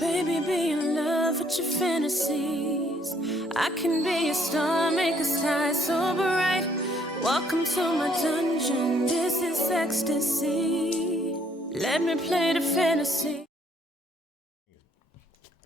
Baby, be in love with your fantasies. I can be a star, make a sky so bright. Welcome to my dungeon, this is ecstasy. Let me play the fantasy.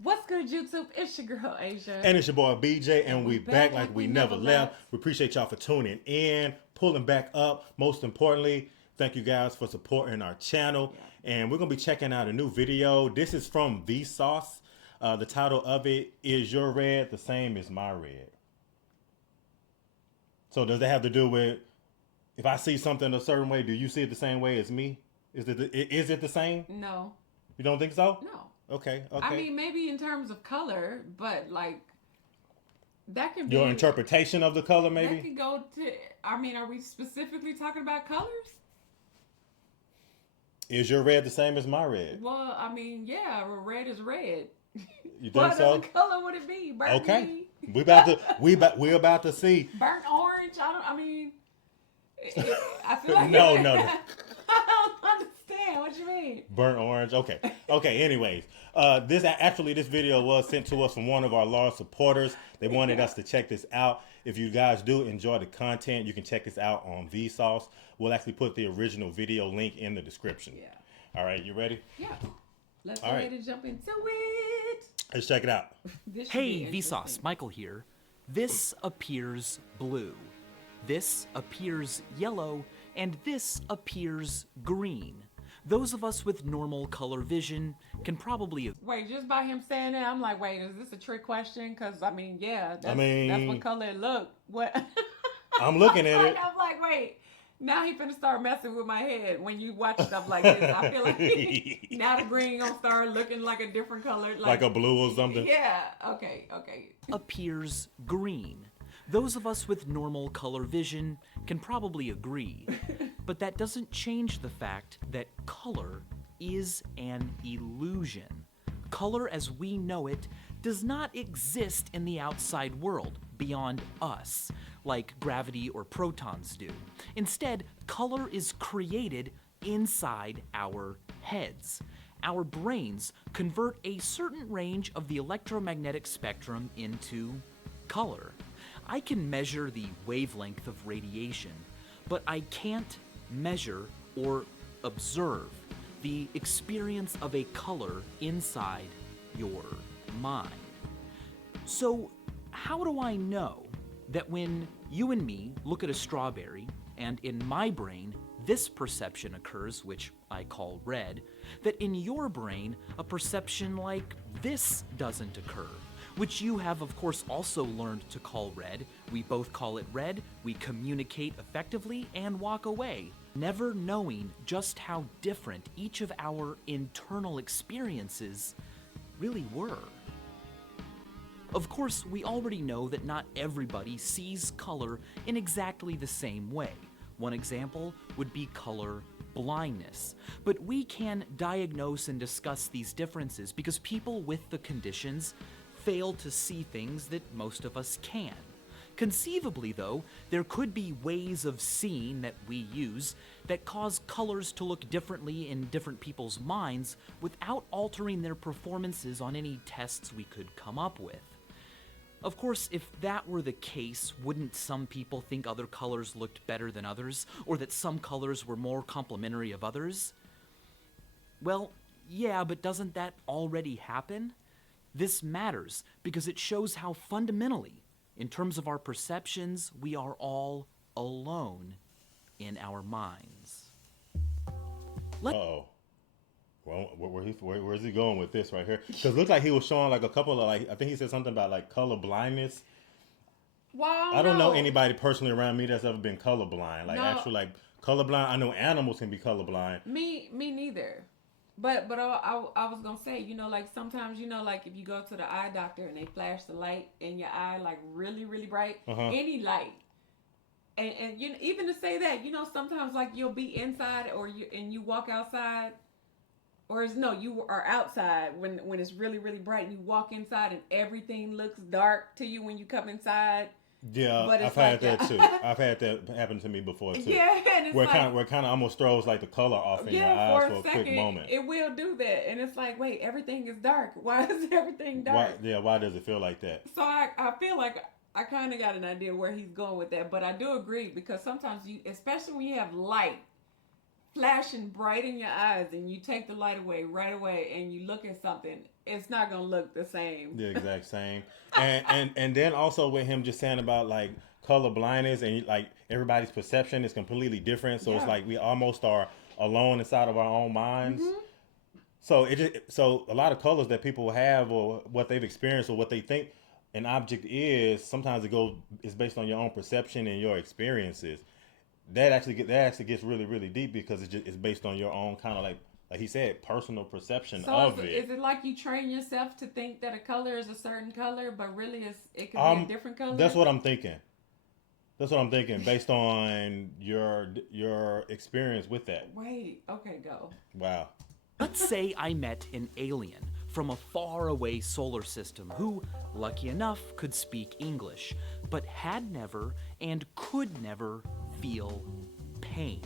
What's good, YouTube? It's your girl, Asia. And it's your boy, BJ, and we back like we never left. We appreciate y'all for tuning in, pulling back up. Most importantly, thank you guys for supporting our channel. Yeah. And we're going to be checking out a new video. This is from Vsauce. The title of it is Your Red the Same as My Red? So does that have to do with, if I see something a certain way, do you see it the same way as me? Is it the same? No. You don't think so? No. Okay. I mean, maybe in terms of color, but like, that can be... Your interpretation of the color, maybe? That could go to... I mean, are we specifically talking about colors? Is your red the same as my red? Well, I mean, yeah, red is red. You think what so? What other color would it be? Burnt okay. green? We're about to see. Burnt orange? I feel like... No. I don't understand. What you mean? Burnt orange. Okay. Anyways, this video was sent to us from one of our large supporters. They wanted us to check this out. If you guys do enjoy the content, you can check this out on Vsauce. We'll actually put the original video link in the description. Yeah. All right, you ready? Yeah. Let's go ahead and jump into it. Let's check it out. Hey, Vsauce, Michael here. This appears blue. This appears yellow, and this appears green. Those of us with normal color vision can probably... Wait, just by him saying that, I'm like, wait, is this a trick question? Because, I mean, yeah, that's what color it look. What? I'm looking at it. I'm like, wait, now he finna start messing with my head when you watch stuff like this. I feel like now the green gonna start looking like a different color. Like a blue or something? Yeah, okay. Appears green. Those of us with normal color vision can probably agree, but that doesn't change the fact that color is an illusion. Color as we know it does not exist in the outside world beyond us, like gravity or protons do. Instead, color is created inside our heads. Our brains convert a certain range of the electromagnetic spectrum into color. I can measure the wavelength of radiation, but I can't measure or observe the experience of a color inside your mind. So, how do I know that when you and me look at a strawberry, and in my brain, this perception occurs, which I call red, that in your brain, a perception like this doesn't occur? Which you have, of course, also learned to call red. We both call it red, we communicate effectively, and walk away, never knowing just how different each of our internal experiences really were. Of course, we already know that not everybody sees color in exactly the same way. One example would be color blindness. But we can diagnose and discuss these differences because people with the conditions fail to see things that most of us can. Conceivably, though, there could be ways of seeing that we use that cause colors to look differently in different people's minds without altering their performances on any tests we could come up with. Of course, if that were the case, wouldn't some people think other colors looked better than others, or that some colors were more complementary of others? Well, yeah, but doesn't that already happen? This matters because it shows how fundamentally, in terms of our perceptions, we are all alone in our minds. Uh-oh. Well, where is he going with this right here? Because it looked like he was showing like a couple of, I think he said something about like color blindness. Wow. I don't know anybody personally around me that's ever been colorblind. Like actually like colorblind. I know animals can be colorblind. Me neither. But I was gonna say, like sometimes, like if you go to the eye doctor and they flash the light in your eye like really, really bright, any light, and even to say that, sometimes like you'll be inside or you walk outside, or you are outside when it's really, really bright and you walk inside and everything looks dark to you when you come inside. Yeah, But I've it's had like, that too. I've had that happen to me before too. Yeah, and it's where like, it kind of almost throws like the color off in your eyes for a quick moment. it will do that, and it's like, wait, everything is dark. Why is everything dark? Why does it feel like that? So I feel like I kind of got an idea where he's going with that, but I do agree because sometimes you, especially when you have light flashing bright in your eyes, and you take the light away right away, and you look at something, it's not gonna look the same. The exact same. And then also with him just saying about like color blindness and like everybody's perception is completely different. So it's like we almost are alone inside of our own minds. Mm-hmm. So a lot of colors that people have or what they've experienced or what they think an object is, sometimes it's based on your own perception and your experiences. That actually gets really, really deep because it's based on your own kind of like he said, personal perception of it. Is it like you train yourself to think that a color is a certain color, but really it could be a different color? That's what I'm thinking. Based on your experience with that. Wait, okay, go. Wow. Let's say I met an alien from a faraway solar system who, lucky enough, could speak English, but had never and could never feel pain.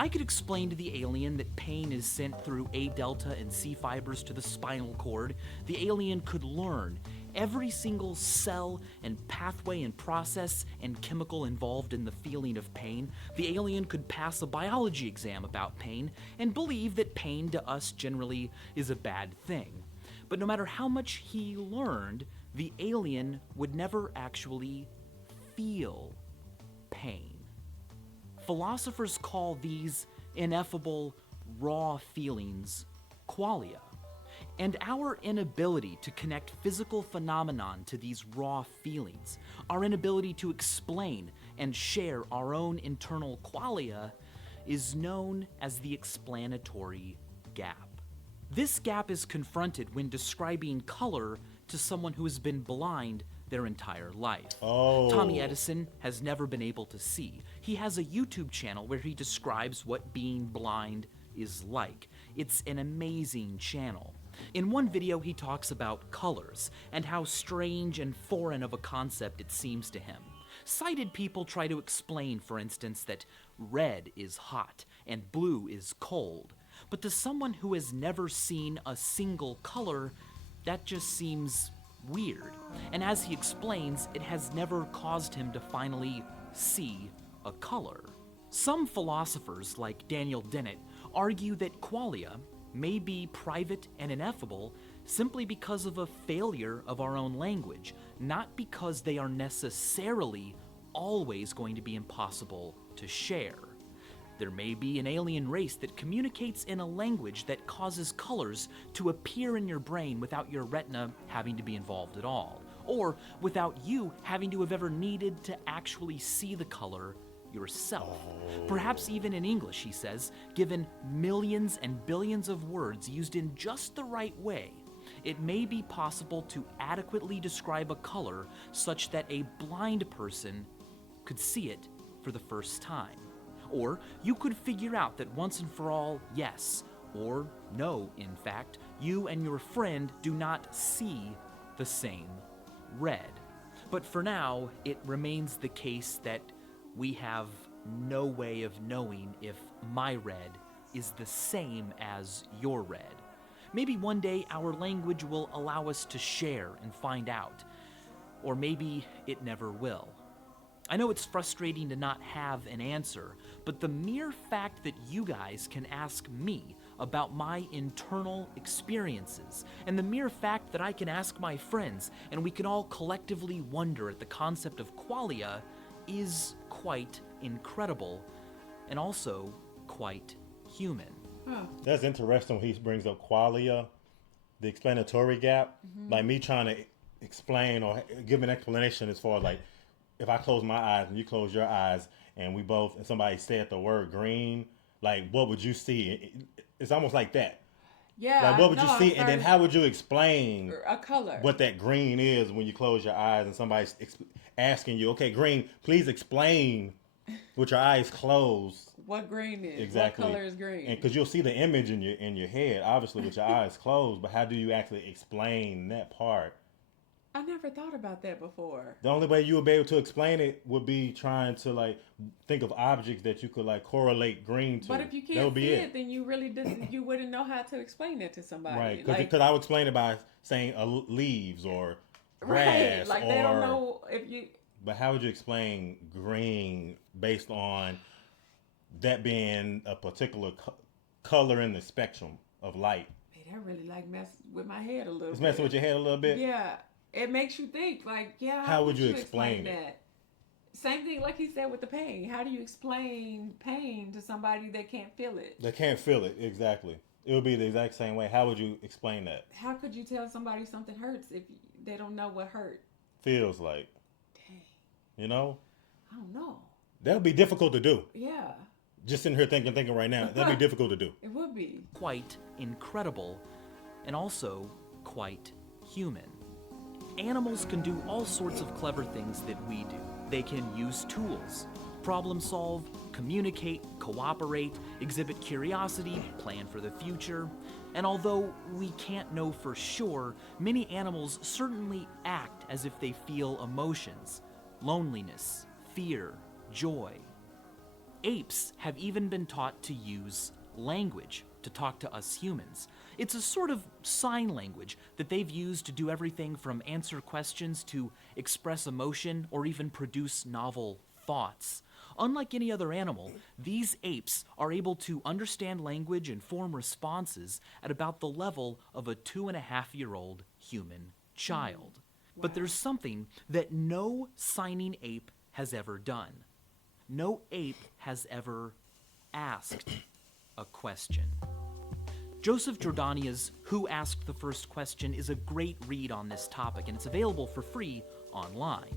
I could explain to the alien that pain is sent through A delta and C fibers to the spinal cord. The alien could learn every single cell and pathway and process and chemical involved in the feeling of pain. The alien could pass a biology exam about pain and believe that pain to us generally is a bad thing. But no matter how much he learned, the alien would never actually feel pain. Philosophers call these ineffable, raw feelings qualia. And our inability to connect physical phenomenon to these raw feelings, our inability to explain and share our own internal qualia, is known as the explanatory gap. This gap is confronted when describing color to someone who has been blind their entire life. Oh. Tommy Edison has never been able to see. He has a YouTube channel where he describes what being blind is like. It's an amazing channel. In one video, he talks about colors and how strange and foreign of a concept it seems to him. Sighted people try to explain, for instance, that red is hot and blue is cold. But to someone who has never seen a single color, that just seems weird. And as he explains, it has never caused him to finally see a color. Some philosophers, like Daniel Dennett, argue that qualia may be private and ineffable simply because of a failure of our own language, not because they are necessarily always going to be impossible to share. There may be an alien race that communicates in a language that causes colors to appear in your brain without your retina having to be involved at all, or without you having to have ever needed to actually see the color yourself. Perhaps even in English, he says, given millions and billions of words used in just the right way, it may be possible to adequately describe a color such that a blind person could see it for the first time. Or you could figure out that once and for all, yes, or no, in fact, you and your friend do not see the same red. But for now, it remains the case that we have no way of knowing if my red is the same as your red. Maybe one day our language will allow us to share and find out. Or maybe it never will. I know it's frustrating to not have an answer, but the mere fact that you guys can ask me about my internal experiences, and the mere fact that I can ask my friends, and we can all collectively wonder at the concept of qualia, is quite incredible, and also quite human. That's interesting when he brings up qualia, the explanatory gap. Mm-hmm. Like me trying to explain or give an explanation as far as like, if I close my eyes and you close your eyes and somebody said the word green, like what would you see? It's almost like that. Yeah. Like what would you see? And then how would you explain a color? What that green is when you close your eyes and somebody's asking you, okay, green, please explain with your eyes closed. What green is? Exactly. What color is green? And because you'll see the image in your head, obviously with your eyes closed, but how do you actually explain that part? I never thought about that before. The only way you would be able to explain it would be trying to like think of objects that you could like correlate green to. But if you That can't would be see it, then you really you wouldn't know how to explain it to somebody. Right, Like, because I would explain it by saying leaves or grass. right, like or, they don't know if you. But how would you explain green based on that being a particular color in the spectrum of light? Hey, that really like mess with my head a little. It's messing with your head a little bit. Yeah, it makes you think. Like, yeah, how would you explain that? Same thing, like he said with the pain. How do you explain pain to somebody that can't feel it? They can't feel it, exactly. It would be the exact same way. How would you explain that? How could you tell somebody something hurts if they don't know what hurt feels like? Dang. You know? I don't know. That would be difficult to do. Yeah. Just sitting here thinking right now, that'd be difficult to do. It would be. Quite incredible, and also quite human. Animals can do all sorts of clever things that we do. They can use tools, problem solve, communicate, cooperate, exhibit curiosity, plan for the future. And although we can't know for sure, many animals certainly act as if they feel emotions: loneliness, fear, joy. Apes have even been taught to use language to talk to us humans. It's a sort of sign language that they've used to do everything from answer questions to express emotion or even produce novel thoughts. Unlike any other animal, these apes are able to understand language and form responses at about the level of a 2.5-year-old human child. Wow. But there's something that no signing ape has ever done. No ape has ever asked a question. Joseph Jordania's Who Asked the First Question is a great read on this topic, and it's available for free online.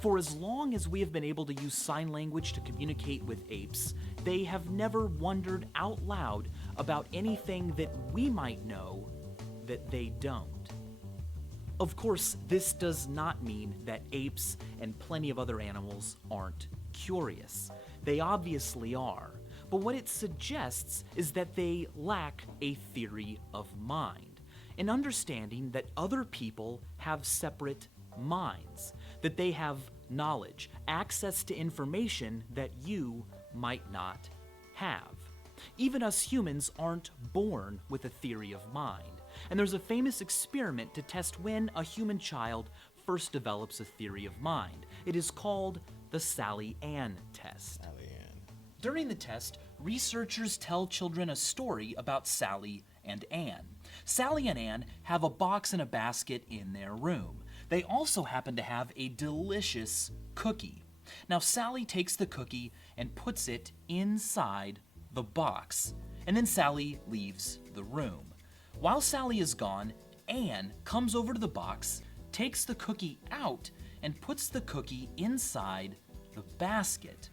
For as long as we have been able to use sign language to communicate with apes, they have never wondered out loud about anything that we might know that they don't. Of course, this does not mean that apes and plenty of other animals aren't curious. They obviously are. But what it suggests is that they lack a theory of mind, an understanding that other people have separate minds, that they have knowledge, access to information that you might not have. Even us humans aren't born with a theory of mind, and there's a famous experiment to test when a human child first develops a theory of mind. It is called the Sally-Ann test. During the test, researchers tell children a story about Sally and Ann. Sally and Ann have a box and a basket in their room. They also happen to have a delicious cookie. Now, Sally takes the cookie and puts it inside the box, and then Sally leaves the room. While Sally is gone, Ann comes over to the box, takes the cookie out, and puts the cookie inside the basket.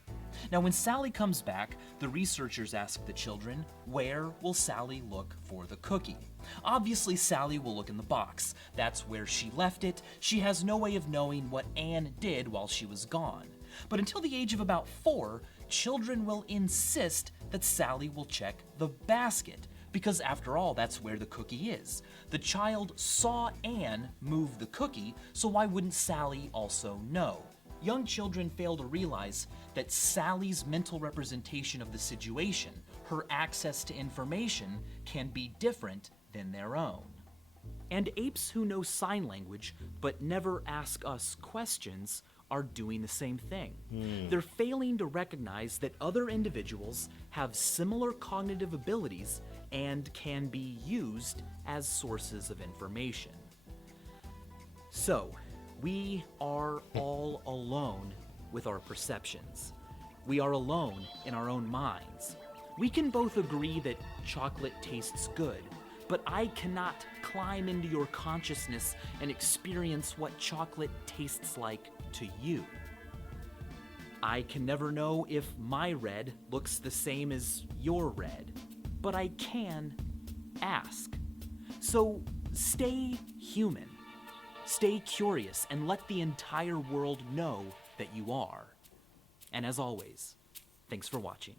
Now, when Sally comes back, the researchers ask the children, where will Sally look for the cookie? Obviously, Sally will look in the box. That's where she left it. She has no way of knowing what Ann did while she was gone. But until the age of about 4, children will insist that Sally will check the basket, because after all, that's where the cookie is. The child saw Ann move the cookie, so why wouldn't Sally also know? Young children fail to realize that Sally's mental representation of the situation, her access to information, can be different than their own. And apes who know sign language but never ask us questions are doing the same thing. They're failing to recognize that other individuals have similar cognitive abilities and can be used as sources of information. So, we are all alone with our perceptions. We are alone in our own minds. We can both agree that chocolate tastes good, but I cannot climb into your consciousness and experience what chocolate tastes like to you. I can never know if my red looks the same as your red, but I can ask. So stay human. Stay curious and let the entire world know that you are. And as always, thanks for watching.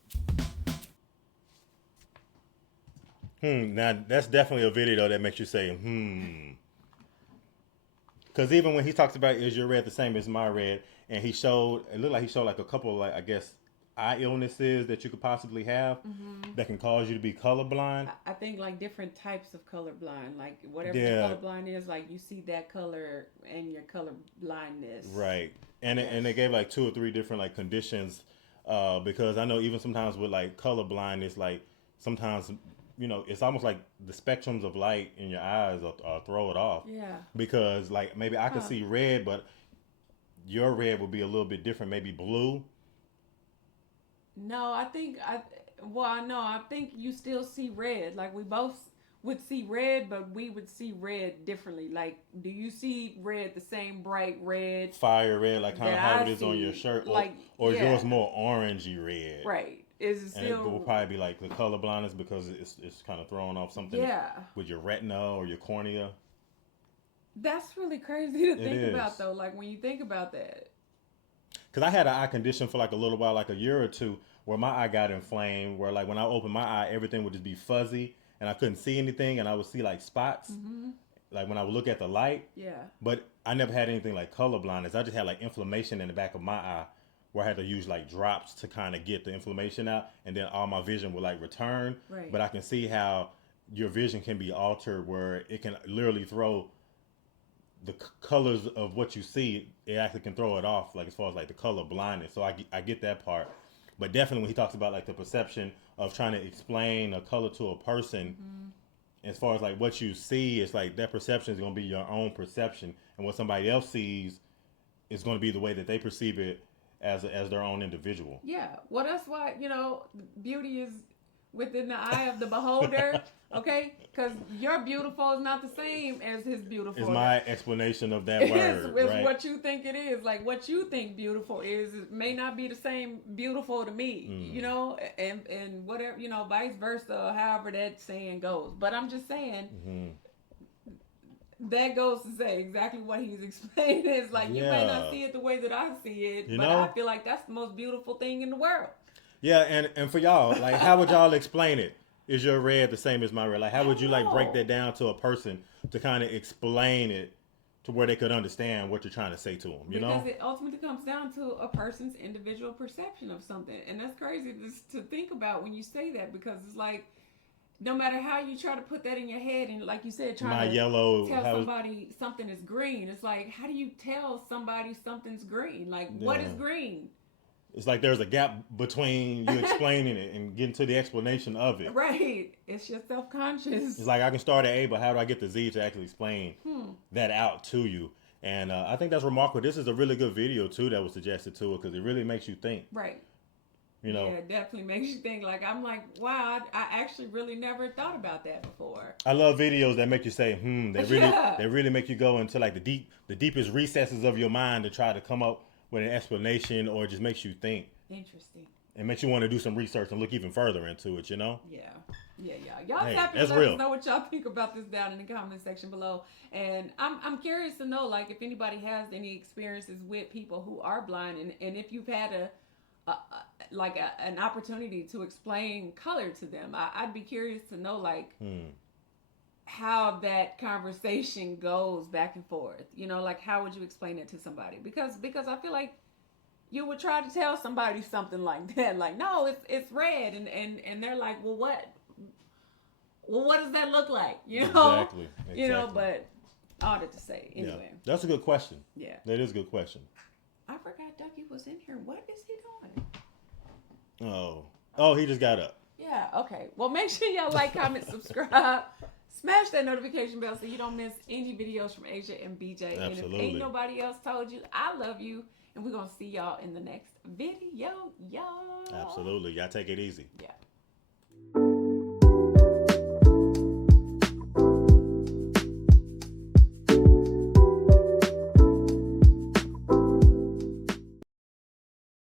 Now that's definitely a video that makes you say, Because Because even when he talks about is your red the same as my red, and it looked like he showed like a couple of like I guess eye illnesses that you could possibly have that can cause you to be colorblind. I think like different types of colorblind, like whatever the colorblind is, like you see that color and your color blindness. Right. And they gave like 2 or 3 different like conditions, because I know even sometimes with like color blindness, like sometimes, you know, it's almost like the spectrums of light in your eyes will throw it off. Yeah. Because like maybe I could see red, but your red would be a little bit different, maybe blue. No, I think you still see red. Like we both would see red, but we would see red differently. Like, do you see red the same bright red? Fire red, like kind of how it is on your shirt, or is yours more orangey red? Right. Is it still? And it will probably be like the color blindness because it's kind of throwing off something with your retina or your cornea. That's really crazy to think about, though. Like when you think about that. Because I had an eye condition for like a little while, like a year or two, where my eye got inflamed, where like when I opened my eye, everything would just be fuzzy and I couldn't see anything, and I would see like spots, like when I would look at the light. Yeah. But I never had anything like color blindness. I just had like inflammation in the back of my eye, where I had to use like drops to kind of get the inflammation out, and then all my vision would like return. Right. But I can see how your vision can be altered, where it can literally throw the colors of what you see. It actually can throw it off, like as far as like the color blindness. So I get that part. But definitely when he talks about like the perception of trying to explain a color to a person, as far as like what you see, it's like that perception is going to be your own perception, and what somebody else sees is going to be the way that they perceive it as their own individual. Yeah. Well, that's why, you know, beauty is within the eye of the beholder. Okay, because your beautiful is not the same as his beautiful. Is my explanation of that word. It's right? what you think it is. Like what you think beautiful is, it may not be the same beautiful to me. You know, and whatever, you know, vice versa. However that saying goes. But I'm just saying. That goes to say exactly what he's explaining. It's like you may not see it the way that I see it, but I feel like that's the most beautiful thing in the world. Yeah, and for y'all, like, how would y'all explain it? Is your red the same as my red? Like, how would you like break that down to a person to kind of explain it to where they could understand what you're trying to say to them? You know, because it ultimately comes down to a person's individual perception of something, and that's crazy to think about when you say that, because it's like no matter how you try to put that in your head, and like you said, trying to tell somebody something is green, it's like, how do you tell somebody something's green? Like, what is green? It's like there's a gap between you explaining it and getting to the explanation of it. Right. It's your self-conscious. It's like I can start at A, but how do I get to Z to actually explain that out to you? And I think that's remarkable. This is a really good video, too, that was suggested to it, because it really makes you think. Right. You know? Yeah, it definitely makes you think. Like, I'm like, wow, I actually really never thought about that before. I love videos that make you say, they really make you go into like the deepest recesses of your mind to try to come up with an explanation, or it just makes you think. Interesting. It makes you want to do some research and look even further into it, you know? Yeah. Y'all happy to let us know what y'all think about this down in the comment section below. And I'm curious to know, like, if anybody has any experiences with people who are blind, and if you've had an opportunity to explain color to them. I'd be curious to know, like, how that conversation goes back and forth. You know, like, how would you explain it to somebody? Because I feel like you would try to tell somebody something like that, like, no, it's red, and they're like, well, what does that look like? You know, exactly. You know, but all that to say anyway. Yeah. That's a good question. Yeah, that is a good question. I forgot Ducky was in here. What is he doing? Oh, he just got up. Yeah. Okay. Well, make sure y'all like, comment, subscribe. Smash that notification bell so you don't miss any videos from Asia and BJ. Absolutely. And if ain't nobody else told you, I love you. And we're going to see y'all in the next video, y'all. Absolutely. Y'all take it easy. Yeah.